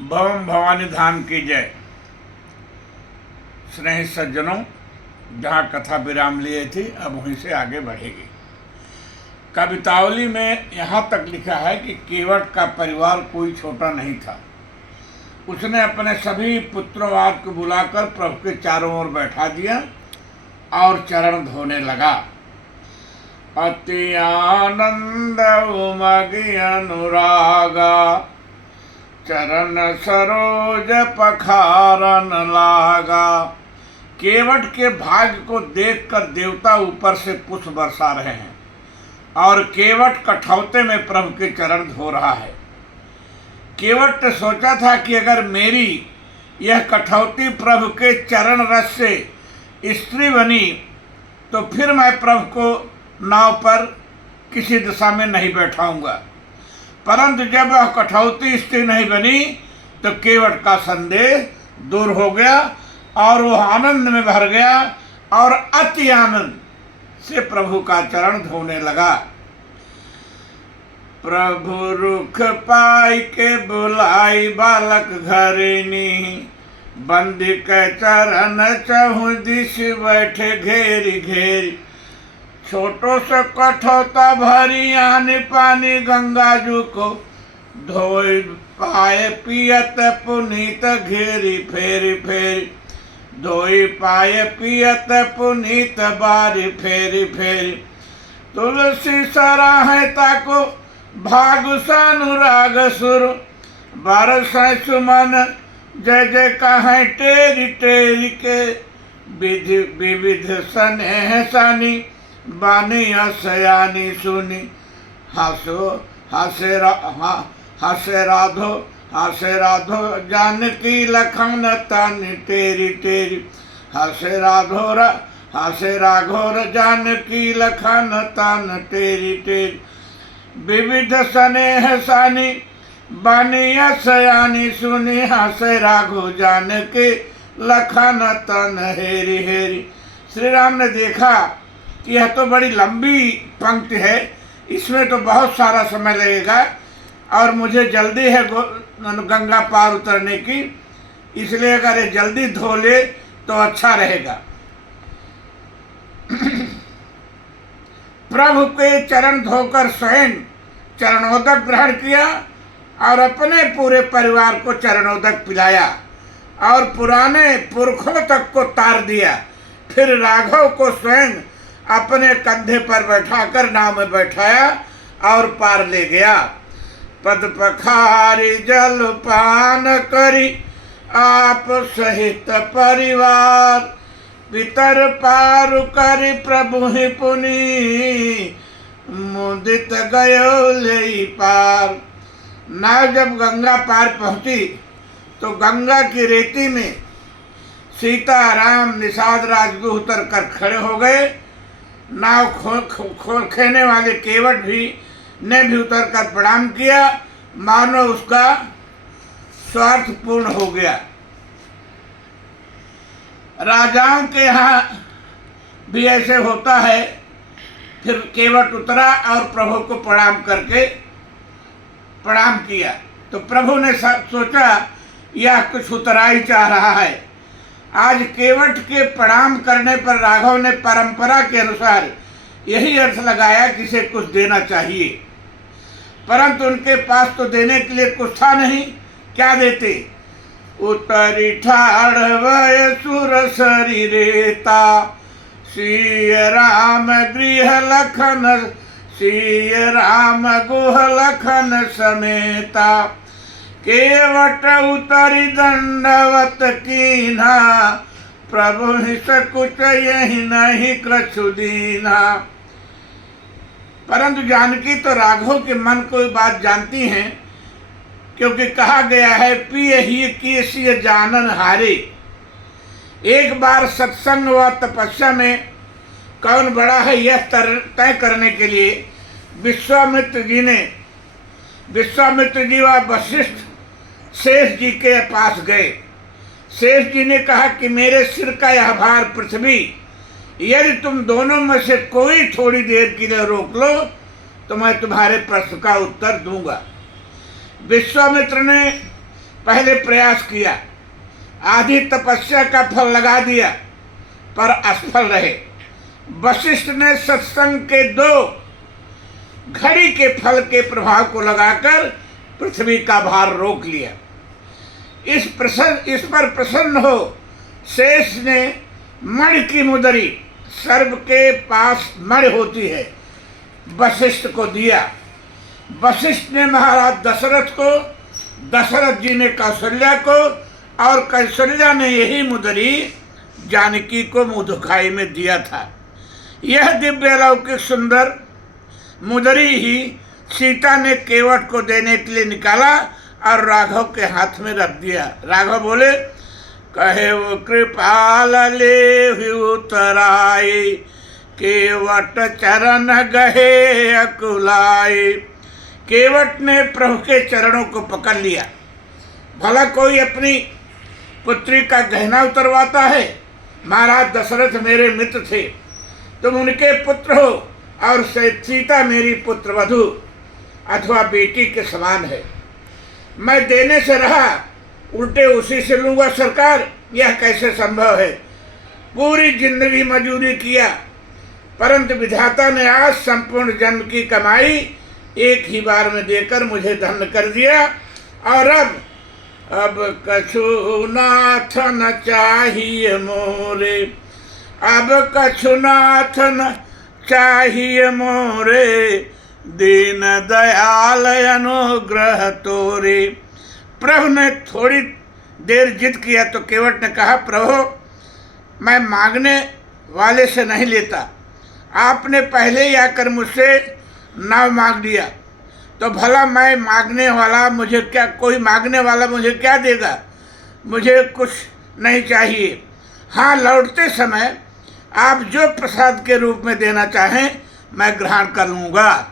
भवम भवानी धाम की जय। स्नेही सज्जनों, जहाँ कथा विराम लिए थी अब वहीं से आगे बढ़ेगी। कवितावली में यहाँ तक लिखा है कि केवट का परिवार कोई छोटा नहीं था। उसने अपने सभी पुत्रवाद को बुलाकर प्रभु के चारों ओर बैठा दिया और चरण धोने लगा। अति आनंद उमगी अनुरागा, चरण सरोज पखारन लागा। केवट के भाग्य को देखकर देवता ऊपर से पुष्प बरसा रहे हैं और केवट कठौते में प्रभु के चरण धो रहा है। केवट ने सोचा था कि अगर मेरी यह कठौती प्रभु के चरण रस से स्त्री बनी तो फिर मैं प्रभु को नाव पर किसी दिशा में नहीं बैठाऊंगा। परंतु जब वह कठौती स्त्री नहीं बनी तो केवट का संदेह दूर हो गया और वह आनंद में भर गया और अति आनंद से प्रभु का चरण धोने लगा। प्रभु रुख पाई के बुलाई बालक घरिनी, बंदी के चरण चहु दिश बैठे घेरी घेरी। छोटो से कठौता भरी आने पानी गंगा जू को, धोई पाए पियत पुनीत घेरी फेरी फेरी। धोई पाए पियत पुनीत बारी फेरी फेरी। तुलसी सराहता को भागुसानुराग सुर, बरस सुमन जय जय कहें टेरी टेरी के। विविध स्नेह सनी बानी असयानी सुनी। हसे राधो जानकी लखन तानी टेरी टेरी। हसे राघोर जानकी लखन तान टेरी टेरी। विविध स्नेह सानी बानी असयानी सुनी। हसे राघो जानकी लखन तन हेरी हेरी। श्री राम ने देखा कि यह तो बड़ी लंबी पंक्ति है, इसमें तो बहुत सारा समय लगेगा और मुझे जल्दी है गंगा पार उतरने की, इसलिए अगर ये जल्दी धो ले तो अच्छा रहेगा। प्रभु के चरण धोकर स्वयं चरणोदक ग्रहण किया और अपने पूरे परिवार को चरणोदक पिलाया और पुराने पुरखों तक को तार दिया। फिर राघव को स्वयं अपने कंधे पर बैठाकर नाव में बैठाया और पार ले गया। पद पखारी जल पान करी आप सहित परिवार, पितर पार करी प्रभु ही पुनि मुदित गयो ले पार। नाव जब गंगा पार पहुंची तो गंगा की रेती में सीता राम निषाद राजगुह उतर कर खड़े हो गए। नाव खेने वाले केवट ने भी उतर कर प्रणाम किया, मानो उसका स्वार्थ पूर्ण हो गया। राजाओं के यहाँ भी ऐसे होता है। फिर केवट उतरा और प्रभु को प्रणाम करके प्रणाम किया तो प्रभु ने सोचा यह कुछ उतराई चाह रहा है। आज केवट के प्रणाम करने पर राघव ने परंपरा के अनुसार यही अर्थ लगाया कि इसे कुछ देना चाहिए, परंतु उनके पास तो देने के लिए कुछ था नहीं। क्या देते? उतरी ठाड़ वय सुर शरीरेता, सीय राम गृह लखन सीय राम गुह लखन समेता। केवट उतरी दंडवत कीन्हा, प्रभु ही सकुच यही नहीं कृछु दीना। परंतु जानकी तो राघव के मन को बात जानती हैं, क्योंकि कहा गया है पिय ही किसी जानन हारे। एक बार सत्संग व तपस्या में कौन बड़ा है यह तय करने के लिए विश्वामित्र जी व वशिष्ठ शेष जी के पास गए। शेष जी ने कहा कि मेरे सिर का यह भार पृथ्वी, यदि तुम दोनों में से कोई थोड़ी देर के लिए रोक लो तो मैं तुम्हारे प्रश्न का उत्तर दूंगा। विश्वामित्र ने पहले प्रयास किया, आधी तपस्या का फल लगा दिया, पर असफल रहे। वशिष्ठ ने सत्संग के 2 घड़ी के फल के प्रभाव को लगाकर पृथ्वी का भार रोक लिया। इस पर प्रसन्न हो शेष ने मणि की मुदरी, सर्व के पास मणि होती है, वशिष्ठ को दिया। वशिष्ठ ने महाराज दशरथ को, दशरथ जी ने कौशल्या को, और कौशल्या ने यही मुदरी जानकी को मुदुखाई में दिया था। यह दिव्य अलौकिक सुंदर मुदरी ही सीता ने केवट को देने के लिए निकाला और राघव के हाथ में रख दिया। राघव बोले, कहे वो कृपाल ले उतराए, केवट चरण गहे अकुलाए। केवट ने प्रभु के चरणों को पकड़ लिया। भला कोई अपनी पुत्री का गहना उतरवाता है? महाराज दशरथ मेरे मित्र थे, तुम उनके पुत्र हो, और सीता मेरी पुत्र वधू अथवा बेटी के समान है। मैं देने से रहा, उल्टे उसी से लूंगा सरकार, यह कैसे संभव है? पूरी जिंदगी मजदूरी किया, परंतु विधाता ने आज संपूर्ण जन्म की कमाई एक ही बार में देकर मुझे धन्य कर दिया। और अब कछु नाथ न चाहिए मोरे, अब कछु नाथ न चाहिए मोरे, दीन दयाल अनुग्रह तोरे। प्रभु ने थोड़ी देर जिद किया तो केवट ने कहा, प्रभु मैं मांगने वाले से नहीं लेता, आपने पहले ही आकर मुझसे नाव मांग लिया, तो भला मैं मांगने वाला, मुझे क्या, कोई मांगने वाला मुझे क्या देगा? मुझे कुछ नहीं चाहिए। हाँ, लौटते समय आप जो प्रसाद के रूप में देना चाहें मैं ग्रहण कर लूँगा,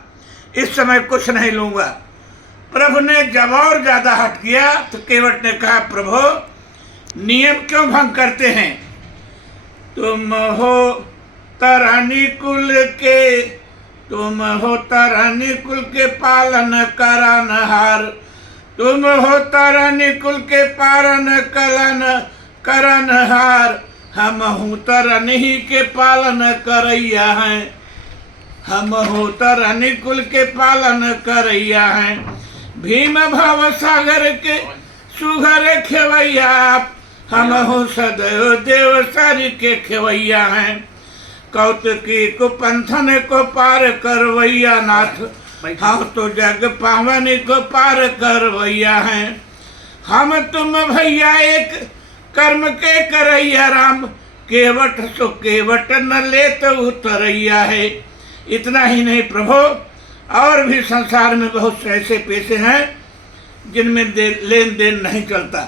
इस समय कुछ नहीं लूँगा। प्रभु ने जब और ज़्यादा हट किया तो केवट ने कहा, प्रभु नियम क्यों भंग करते हैं? तुम हो तरनी कुल के, तुम हो तरनी कुल के पालन करनहार, तुम हो तरनी कुल के पालन करनहार, हम हूँ तरनी के पालन करैया हैं, हम हो तरनी कुल के पालन करैया हैं। भीम भव सागर के सुघर खेवैया, हम हो सदैव देव सारी के खेवैया हैं। कौतुकी को पंथन को पार करवैया नाथ, हम तो जग पावनी को पार करवैया हैं। हम तुम भैया एक कर्म के करैया राम, केवट सो केवट न ले तो उतरैया है। इतना ही नहीं प्रभु, और भी संसार में बहुत से ऐसे पेशे हैं जिनमें लेन देन नहीं चलता।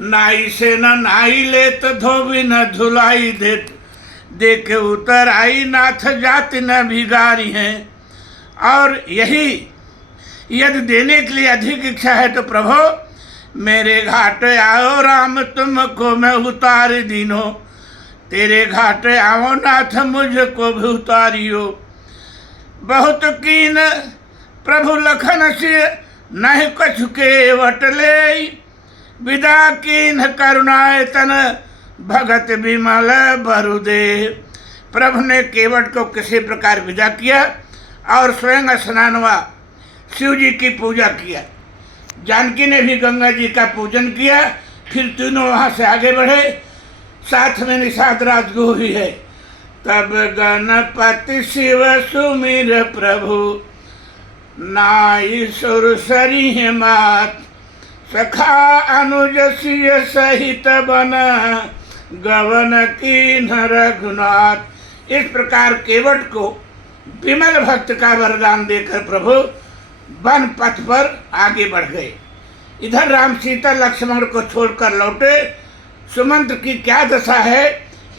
नाई से न नाई ले तो धोबी न धुलाई देत, देखे उतर आई नाथ जाति न भिगारी हैं। और यही यदि देने के लिए अधिक इच्छा है तो प्रभु मेरे घाट आओ राम, तुमको मैं उतार दीनो, तेरे घाट आओ नाथ मुझको भी उतारियो। बहुत कीन प्रभु लखन से नहीं कछु के वटले, विदा कीन करुणाए तन भगत विमल बरुदेव। प्रभु ने केवट को किसी प्रकार विदा किया और स्वयं स्नानवा शिव जी की पूजा किया। जानकी ने भी गंगा जी का पूजन किया। फिर तीनों वहाँ से आगे बढ़े, साथ में निषाद राजगुह भी है। तब गणपति शिव सुमिर प्रभु, नाई सुर सरी मात, सखा अनुज सिय सहित बन, गवन कीन रघुनाथ। इस प्रकार केवट को विमल भक्त का वरदान देकर प्रभु वन पथ पर आगे बढ़ गए। इधर राम सीता लक्ष्मण को छोड़कर लौटे। सुमंत की क्या दशा है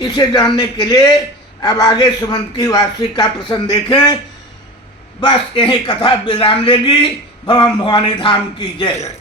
इसे जानने के लिए अब आगे सुमंत की वापसी का प्रसंग देखें। बस यही कथा विराम लेगी। भवम भवानी धाम की जय।